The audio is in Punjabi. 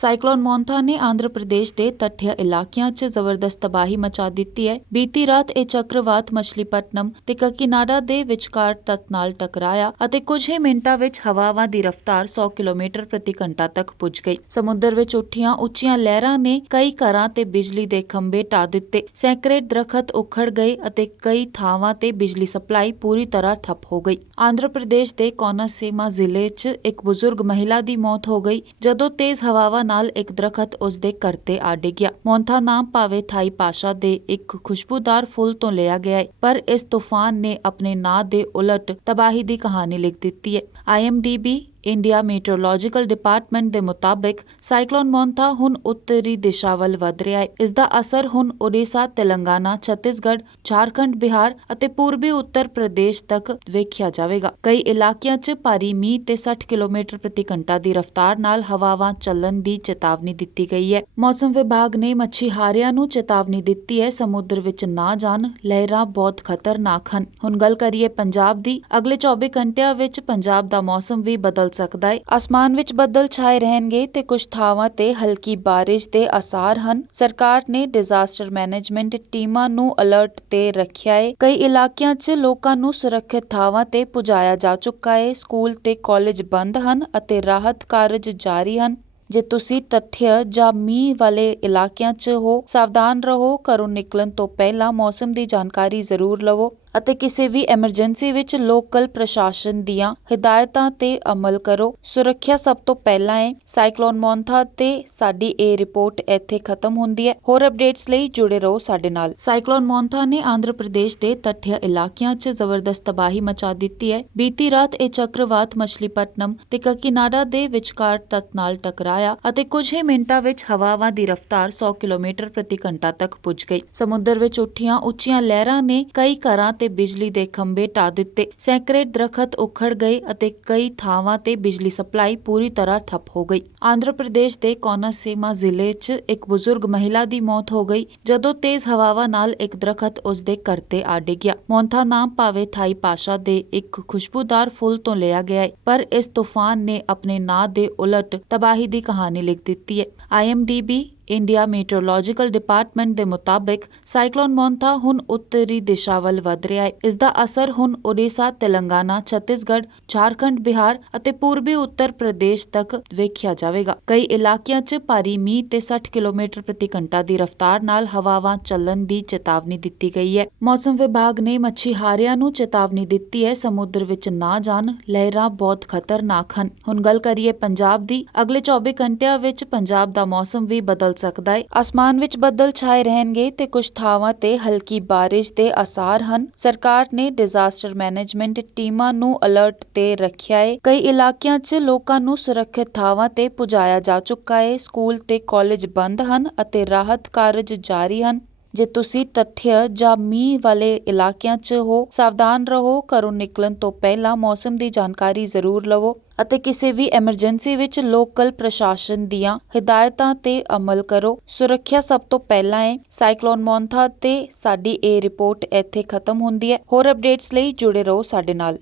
ਸਾਈਕਲੋਨ ਮੌਂਥਾ ਨੇ ਆਂਧਰ ਪ੍ਰਦੇਸ਼ ਦੇ ਤੱਠਿਆ ਇਲਾਕਿਆਂ 'ਚ ਜ਼ਬਰਦਸਤ ਤਬਾਹੀ ਮਚਾ ਦਿੱਤੀ ਹੈ। ਬੀਤੀ ਰਾਤ ਇਹ ਚੱਕਰਵਾਤ ਮਛਲੀਪਟਨਮ ਤੇ ਕਕੀਨਾਡਾ ਦੇ ਵਿਚਕਾਰ ਤੱਟ ਨਾਲ ਟਕਰਾਇਆ ਅਤੇ ਕੁਝ ਹੀ ਮਿੰਟਾਂ ਵਿੱਚ ਹਵਾਵਾਂ ਦੀ ਰਫ਼ਤਾਰ 100 ਕਿਲੋਮੀਟਰ ਪ੍ਰਤੀ ਘੰਟਾ ਤੱਕ ਪੁੱਜ ਗਈ। ਸਮੁੰਦਰ ਵਿੱਚ ਉੱਠੀਆਂ ਉੱਚੀਆਂ ਲਹਿਰਾਂ ਨੇ ਕਈ ਘਰਾਂ ਤੇ ਬਿਜਲੀ ਦੇ ਖੰਭੇ ਢਾ ਦਿੱਤੇ। ਸੈਂਕੜੇ ਦਰਖਤ ਉਖੜ ਗਏ ਅਤੇ ਕਈ ਥਾਵਾਂ ਤੇ ਬਿਜਲੀ ਸਪਲਾਈ ਪੂਰੀ ਤਰ੍ਹਾਂ ਠੱਪ ਹੋ ਗਈ। ਆਂਧਰ ਪ੍ਰਦੇਸ਼ ਦੇ ਕੋਨਾਸੀਮਾ ਜ਼ਿਲ੍ਹੇ 'ਚ ਇੱਕ ਬਜ਼ੁਰਗ ਮਹਿਲਾ ਦੀ ਮੌਤ ਹੋ ਗਈ। ਜਦੋਂ ਤੇਜ਼ ਹਵਾਵਾਂ ਨਾਲ ਇੱਕ ਦਰਖਤ ਉਸ ਦੇ ਘਰ ਤੇ ਆ ਡਿੱਗਿਆ। ਮੌਂਥਾ ਨਾਮ ਭਾਵੇਂ ਥਾਈ ਭਾਸ਼ਾ ਦੇ ਇੱਕ ਖੁਸ਼ਬੂਦਾਰ ਫੁੱਲ ਤੋਂ ਲਿਆ ਗਿਆ ਹੈ ਪਰ ਇਸ ਤੂਫਾਨ ਨੇ ਆਪਣੇ ਨਾਂ ਦੇ ਉਲਟ ਤਬਾਹੀ ਦੀ ਕਹਾਣੀ ਲਿਖ ਦਿੱਤੀ ਹੈ ਆਈਐਮਡੀਬੀ ਇੰਡੀਆ ਮੀਟਰੋਲੋਜੀਕਲ ਡਿਪਾਰਟਮੈਂਟ ਦੇ ਮੁਤਾਬਿਕ ਸਾਈਕਲੋਨ ਮੌਂਥਾ ਹੁਣ ਉੱਤਰੀ ਦਿਸ਼ਾ ਵੱਲ ਵਧ ਰਿਹਾ ਹੈ। ਇਸ ਦਾ ਅਸਰ ਹੁਣ ਓਡੀਸ਼ਾ ਤੇਲੰਗਾਨਾ ਛੱਤੀਸਗੜ੍ਹ ਝਾਰਖੰਡ ਬਿਹਾਰ ਅਤੇ ਪੂਰਬੀ ਉੱਤਰ ਪ੍ਰਦੇਸ਼ ਤੱਕ ਵੇਖਿਆ ਜਾਵੇਗਾ। ਕਈ ਇਲਾਕਿਆਂ 'ਚ ਭਾਰੀ ਮੀਂਹ ਤੇ 60 ਕਿਲੋਮੀਟਰ ਪ੍ਰਤੀ ਘੰਟਾ ਦੀ ਰਫ਼ਤਾਰ ਨਾਲ ਹਵਾਵਾਂ ਚੱਲਣ ਦੀ ਚੇਤਾਵਨੀ ਦਿੱਤੀ ਗਈ ਹੈ। ਮੌਸਮ ਵਿਭਾਗ ਨੇ ਮੱਛੀਹਾਰਿਆਂ ਨੂੰ ਚੇਤਾਵਨੀ ਦਿੱਤੀ ਹੈ, ਸਮੁੰਦਰ ਵਿੱਚ ਨਾ ਜਾਣ, ਲਹਿਰਾਂ ਬਹੁਤ ਖਤਰਨਾਕ ਹਨ। ਹੁਣ ਗੱਲ ਕਰੀਏ ਪੰਜਾਬ ਦੀ, ਅਗਲੇ 24 ਘੰਟਿਆਂ ਵਿੱਚ ਪੰਜਾਬ ਦਾ ਮੌਸਮ ਵੀ ਬਦਲ ਸਕਦਾ ਹੈ। ਅਸਮਾਨ ਵਿੱਚ ਬੱਦਲ ਛਾਏ ਰਹਿਣਗੇ ਤੇ ਕੁਝ ਥਾਵਾਂ ਤੇ ਹਲਕੀ ਬਾਰਿਸ਼ ਦੇ ਆਸਾਰ ਹਨ। ਸਰਕਾਰ ਨੇ ਡਿਜ਼ਾਸਟਰ ਮੈਨੇਜਮੈਂਟ ਟੀਮਾਂ ਨੂੰ ਅਲਰਟ ਤੇ ਰੱਖਿਆ ਹੈ। ਕਈ ਇਲਾਕਿਆਂ 'ਚ ਲੋਕਾਂ ਨੂੰ ਸੁਰੱਖਿਅਤ ਥਾਵਾਂ ਤੇ ਪੁਜਾਇਆ ਜਾ ਚੁੱਕਾ ਹੈ। ਸਕੂਲ ਤੇ ਕਾਲਜ ਬੰਦ ਹਨ ਅਤੇ ਰਾਹਤ ਕਾਰਜ ਜਾਰੀ ਹਨ। ਜੇ ਤੁਸੀਂ ਤੱਥਯ ਜਾਂ ਮੀਂਹ ਵਾਲੇ ਇਲਾਕਿਆਂ 'ਚ ਹੋ, ਸਾਵਧਾਨ ਰਹੋ। ਘਰੋਂ ਨਿਕਲਣ ਤੋਂ ਪਹਿਲਾਂ ਮੌਸਮ ਦੀ ਜਾਣਕਾਰੀ ਜ਼ਰੂਰ ਲਵੋ। ਅਤੇ ਕਿਸੇ ਵੀ ਐਮਰਜੈਂਸੀ ਵਿੱਚ ਲੋਕਲ ਪ੍ਰਸ਼ਾਸਨ ਦੀਆਂ ਹਦਾਇਤਾਂ ਤੇ ਅਮਲ ਕਰੋ। ਸੁਰੱਖਿਆ ਸਭ ਤੋਂ ਪਹਿਲਾਂ ਹੈ ਸਾਈਕਲੋਨ ਮੌਂਥਾ ਤੇ ਸਾਡੀ ਇਹ ਰਿਪੋਰਟ ਇੱਥੇ ਖਤਮ ਹੁੰਦੀ ਹੈ ਹੋਰ ਅਪਡੇਟਸ ਲਈ ਜੁੜੇ ਰਹੋ ਸਾਡੇ ਨਾਲ। ਸਾਈਕਲੋਨ ਮੌਂਥਾ ਨੇ ਆਂਧਰ ਪ੍ਰਦੇਸ਼ ਦੇ ਤੱਟੀय ਇਲਾਕਿਆਂ 'ਚ ਜ਼ਬਰਦਸਤ ਤਬਾਹੀ ਮਚਾ ਦਿੱਤੀ ਹੈ ਬੀਤੀ ਰਾਤ ਇਹ ਚੱਕਰਵਾਤ ਮਛਲੀਪਟਨਮ ਤੇ ਕਕੀਨਾਡਾ ਦੇ ਵਿਚਕਾਰ ਤੱਤ ਨਾਲ ਟਕਰਾਇਆ ਅਤੇ ਕੁਝ ਹੀ ਮਿੰਟਾਂ ਵਿੱਚ ਹਵਾਵਾਂ ਦੀ ਰਫ਼ਤਾਰ 100 ਕਿਲੋਮੀਟਰ ਪ੍ਰਤੀ ਘੰਟਾ ਤੱਕ ਪੁੱਜ ਗਈ। ਸਮੁੰਦਰ ਵਿੱਚ ਉੱਠੀਆਂ ਉੱਚੀਆਂ ਲਹਿਰਾਂ ਨੇ ਕਈ ਘਰਾਂ ਤੇ ਬਿਜਲੀ ਦੇ ਖੰਭੇ ਢਾ ਦਿੱਤੇ। ਸੈਂਕੜੇ ਦਰਖਤ ਉਖੜ ਗਏ ਅਤੇ ਕਈ ਥਾਵਾਂ ਤੇ ਬਿਜਲੀ ਸਪਲਾਈ ਪੂਰੀ ਤਰ੍ਹਾਂ ਠੱਪ ਹੋ ਗਈ। ਆਂਧਰਾ ਪ੍ਰਦੇਸ਼ ਦੇ ਕੋਨਾਸੀਮਾ ਜ਼ਿਲ੍ਹੇ 'ਚ ਇੱਕ ਬਜ਼ੁਰਗ ਮਹਿਲਾ ਦੀ ਮੌਤ ਹੋ ਗਈ, ਜਦੋਂ ਤੇਜ਼ ਹਵਾਵਾਂ ਨਾਲ ਇੱਕ ਦਰਖਤ ਉਸ ਦੇ ਘਰ ਤੇ ਆ ਡਿੱਗਿਆ। ਮੌਂਥਾ ਨਾਮ ਭਾਵੇਂ ਥਾਈ ਪਾਸ਼ਾ ਦੇ ਇੱਕ ਖੁਸ਼ਬੂਦਾਰ ਫੁੱਲ ਤੋਂ ਲਿਆ ਗਿਆ ਹੈ ਪਰ ਇਸ ਤੂਫਾਨ ਨੇ ਆਪਣੇ ਨਾਂ ਦੇ ਉਲਟ ਤਬਾਹੀ ਦੀ ਕਹਾਣੀ ਲਿਖ ਦਿੱਤੀ ਹੈ ਆਈਐਮਡੀਬੀ ਇੰਡੀਆ ਮੀਟਰੋਲੋਜੀਕਲ ਡਿਪਾਰਟਮੈਂਟ ਦੇ ਮੁਤਾਬਿਕ ਸਾਈਕਲੋਨ ਮੌਂਥਾ ਹੁਣ ਉੱਤਰੀ ਦਿਸ਼ਾ ਵੱਲ ਵਧ ਰਿਹਾ ਹੈ। ਇਸ ਦਾ ਅਸਰ ਹੁਣ ਓਡੀਸ਼ਾ ਤੇਲੰਗਾਨਾ, ਛੱਤੀਸਗੜ੍ਹ, ਝਾਰਖੰਡ, ਬਿਹਾਰ ਅਤੇ ਪੂਰਬੀ ਉੱਤਰ ਪ੍ਰਦੇਸ਼ ਤੱਕ ਵੇਖਿਆ ਜਾਵੇਗਾ। ਕਈ ਇਲਾਕਿਆਂ 'ਚ ਭਾਰੀ ਮੀਂਹ ਤੇ 60 ਕਿਲੋਮੀਟਰ ਪ੍ਰਤੀ ਘੰਟਾ ਦੀ ਰਫ਼ਤਾਰ ਨਾਲ ਹਵਾਵਾਂ ਚੱਲਣ ਦੀ ਚੇਤਾਵਨੀ ਦਿੱਤੀ ਗਈ ਹੈ। ਮੌਸਮ ਵਿਭਾਗ ਨੇ ਮੱਛੀਹਾਰਿਆਂ ਨੂੰ ਚੇਤਾਵਨੀ ਦਿੱਤੀ ਹੈ, ਸਮੁੰਦਰ ਵਿੱਚ ਨਾ ਜਾਣ, ਲਹਿਰਾਂ ਬਹੁਤ ਖਤਰਨਾਕ ਹਨ। ਹੁਣ ਗੱਲ ਕਰੀਏ ਪੰਜਾਬ ਦੀ, ਅਗਲੇ 24 ਘੰਟਿਆਂ ਵਿੱਚ ਪੰਜਾਬ ਦਾ ਮੌਸਮ ਵੀ ਬਦਲ ਸਕਦਾ ਹੈ। ਅਸਮਾਨ ਵਿੱਚ ਬੱਦਲ ਛਾਏ ਰਹਿਣਗੇ ਤੇ ਕੁਝ ਥਾਵਾਂ ਤੇ ਹਲਕੀ ਬਾਰਿਸ਼ ਦੇ ਆਸਾਰ ਹਨ। ਸਰਕਾਰ ਨੇ ਡਿਜ਼ਾਸਟਰ ਮੈਨੇਜਮੈਂਟ ਟੀਮਾਂ ਨੂੰ ਅਲਰਟ ਤੇ ਰੱਖਿਆ ਹੈ। ਕਈ ਇਲਾਕਿਆਂ 'ਚ ਲੋਕਾਂ ਨੂੰ ਸੁਰੱਖਿਅਤ ਥਾਵਾਂ ਤੇ ਪੁਜਾਇਆ ਜਾ ਚੁੱਕਾ ਹੈ। ਸਕੂਲ ਤੇ ਕਾਲਜ ਬੰਦ ਹਨ ਅਤੇ ਰਾਹਤ ਕਾਰਜ ਜਾਰੀ ਹਨ। ਜੇ ਤੁਸੀਂ ਤੱਥਯ ਜਾਂ ਮੀਂਹ ਵਾਲੇ ਇਲਾਕਿਆਂ 'ਚ ਹੋ, ਸਾਵਧਾਨ ਰਹੋ, ਘਰੋਂ ਨਿਕਲਣ ਤੋਂ ਪਹਿਲਾਂ ਮੌਸਮ ਦੀ ਜਾਣਕਾਰੀ ਜ਼ਰੂਰ ਲਵੋ ਅਤੇ ਕਿਸੇ ਵੀ ਐਮਰਜੈਂਸੀ ਵਿੱਚ ਲੋਕਲ ਪ੍ਰਸ਼ਾਸਨ ਦੀਆਂ ਹਦਾਇਤਾਂ ਤੇ ਅਮਲ ਕਰੋ। ਸੁਰੱਖਿਆ ਸਭ ਤੋਂ ਪਹਿਲਾਂ ਹੈ ਸਾਈਕਲੋਨ ਮੌਂਥਾ ਤੇ ਸਾਡੀ ਇਹ ਰਿਪੋਰਟ ਇੱਥੇ ਖਤਮ ਹੁੰਦੀ ਹੈ। ਹੋਰ ਅਪਡੇਟਸ ਲਈ ਜੁੜੇ ਰਹੋ ਸਾਡੇ ਨਾਲ।